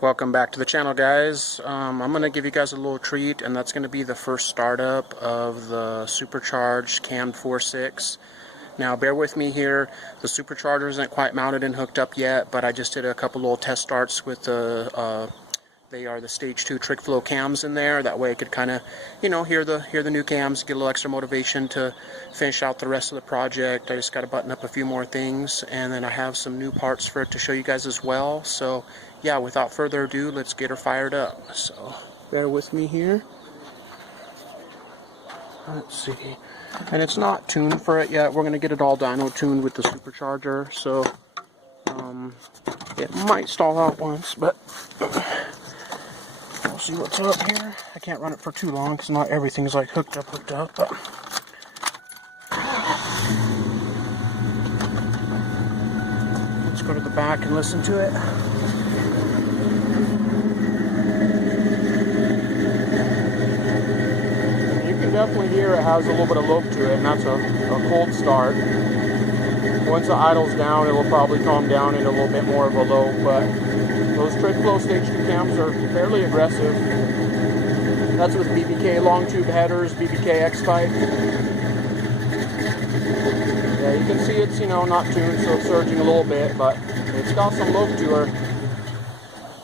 Welcome back to the channel, guys. I'm going to give you guys a little treat, and that's going to be the first startup of the Supercharged Cam 4.6. Now bear with me here, the Supercharger isn't quite mounted and hooked up yet, but I just did a couple little test starts with the they are the stage 2 trick flow cams in there. That way I could kind of, hear the new cams, get a little extra motivation to finish out the rest of the project. I just got to button up a few more things, and then I have some new parts for it to show you guys as well. So yeah, without further ado, let's get her fired up. So bear with me here. Let's see. And it's not tuned for it yet. We're going to get it all dyno tuned with the Supercharger. So it might stall out once, but we'll see what's up here. I can't run it for too long because not everything's like hooked up, but let's go to the back and listen to it. You can definitely hear it has a little bit of lope to it, and that's a cold start. Once it idles down, it will probably calm down into a little bit more of a lope, but those trick flow stage 2 cams are fairly aggressive. That's with BBK long tube headers, BBK X pipe. Yeah, you can see it's, not tuned, so it's surging a little bit, but it's got some lope to her.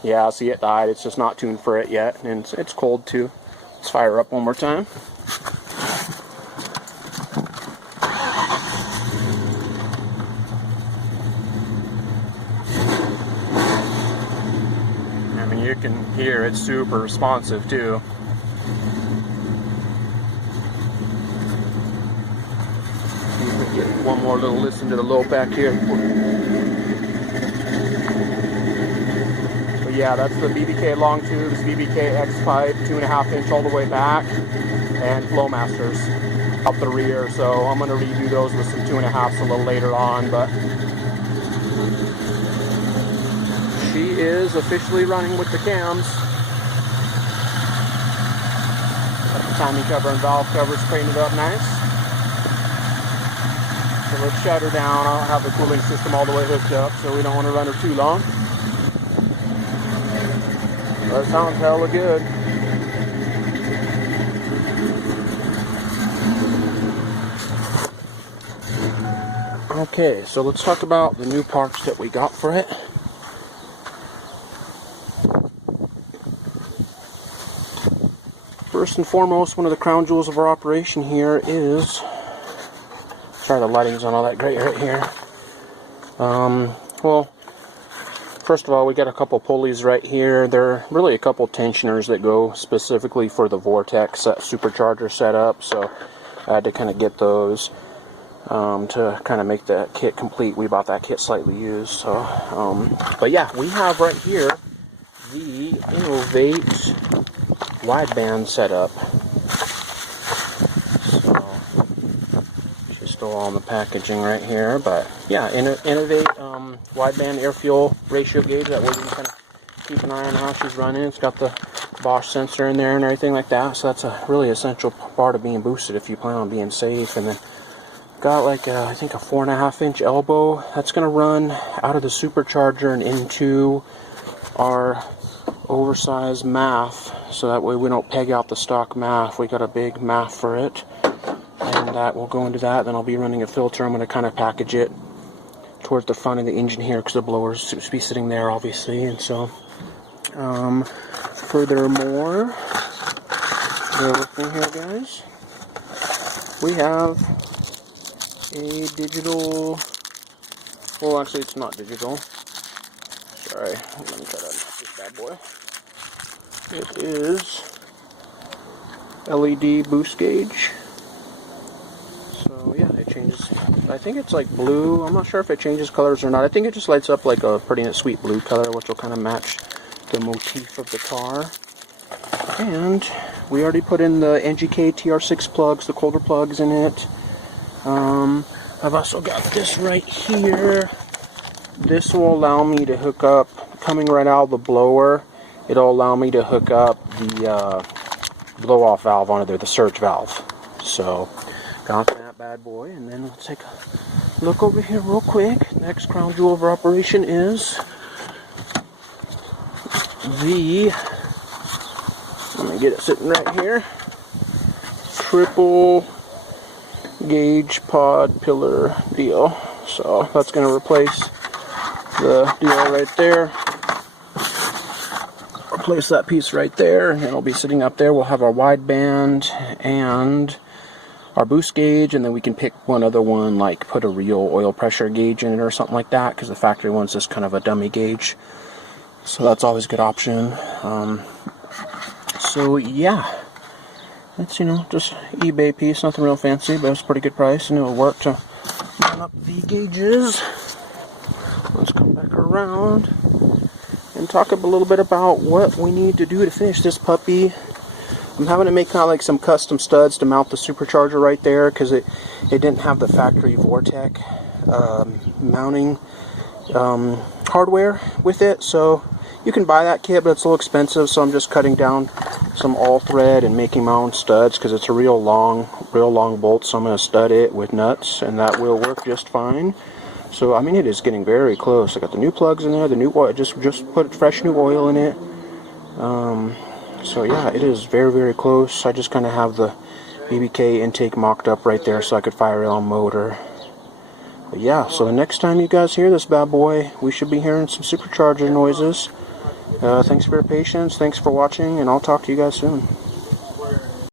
Yeah, see, it died. It's just not tuned for it yet, and it's cold too. Let's fire her up one more time. You can hear it's super responsive too. See if we get one more little listen to the low back here. But yeah, that's the BBK long tubes, BBK X pipe, 2.5 inch all the way back, and Flowmasters up the rear. So I'm going to redo those with some 2.5s a little later on, but she is officially running with the cams. Got the timing cover and valve covers painted up nice. So let's shut her down. I don't have the cooling system all the way hooked up, so we don't want to run her too long. That sounds hella good. Okay, so let's talk about the new parts that we got for it. First and foremost, one of the crown jewels of our operation here is, sorry the lighting's on all that great right here. Well, first of all, we got a couple pulleys right here. They're really a couple tensioners that go specifically for the Vortex Supercharger setup, so I had to kind of get those to kind of make that kit complete. We bought that kit slightly used, so but yeah, we have right here the Innovate wideband setup. So she's still on the packaging right here, but yeah, Innovate wideband air fuel ratio gauge. That way you can kind of keep an eye on how she's running. It's got the Bosch sensor in there and everything like that, so that's a really essential part of being boosted if you plan on being safe. And then got like I think a 4.5 inch elbow that's going to run out of the Supercharger and into our oversized MAF, so that way we don't peg out the stock MAF. We got a big MAF for it, and that will go into that. Then I'll be running a filter. I'm going to kind of package it towards the front of the engine here because the blower's supposed to be sitting there, obviously. And so furthermore, bear with me here, guys, we have a digital, well actually it's not digital, sorry, let me try to unlock this bad boy. It is LED boost gauge. So yeah, it changes. I think it's like blue. I'm not sure if it changes colors or not. I think it just lights up like a pretty sweet blue color, which will kind of match the motif of the car. And we already put in the NGK TR6 plugs, the colder plugs in it. I've also got this right here. This will allow me to hook up, coming right out of the blower, it'll allow me to hook up the blow-off valve onto there, the surge valve. So, got that bad boy, and then let's take a look over here real quick. Next crown jewel of our operation is the, let me get it sitting right here, triple gauge pod pillar deal. So that's going to replace the deal right there. Replace that piece right there, and it'll be sitting up there. We'll have our wideband and our boost gauge, and then we can pick one other one, like put a real oil pressure gauge in it or something like that, because the factory one's just kind of a dummy gauge. So that's always a good option. So yeah, it's, you know, just eBay piece, nothing real fancy, but it's a pretty good price, and it'll work to run up the gauges. Let's come back around and talk a little bit about what we need to do to finish this puppy. I'm having to make kind of like some custom studs to mount the supercharger right there, because it didn't have the factory Vortec mounting hardware with it. So you can buy that kit, but it's a little expensive, so I'm just cutting down some all thread and making my own studs, because it's a real long bolt. So I'm going to stud it with nuts, and that will work just fine. So I mean, it is getting very close. I got the new plugs in there, the new oil, just put fresh new oil in it. So yeah, it is very, very close. I just kind of have the BBK intake mocked up right there so I could fire it on motor. But yeah, so the next time you guys hear this bad boy, we should be hearing some supercharger noises. Thanks for your patience, thanks for watching, and I'll talk to you guys soon.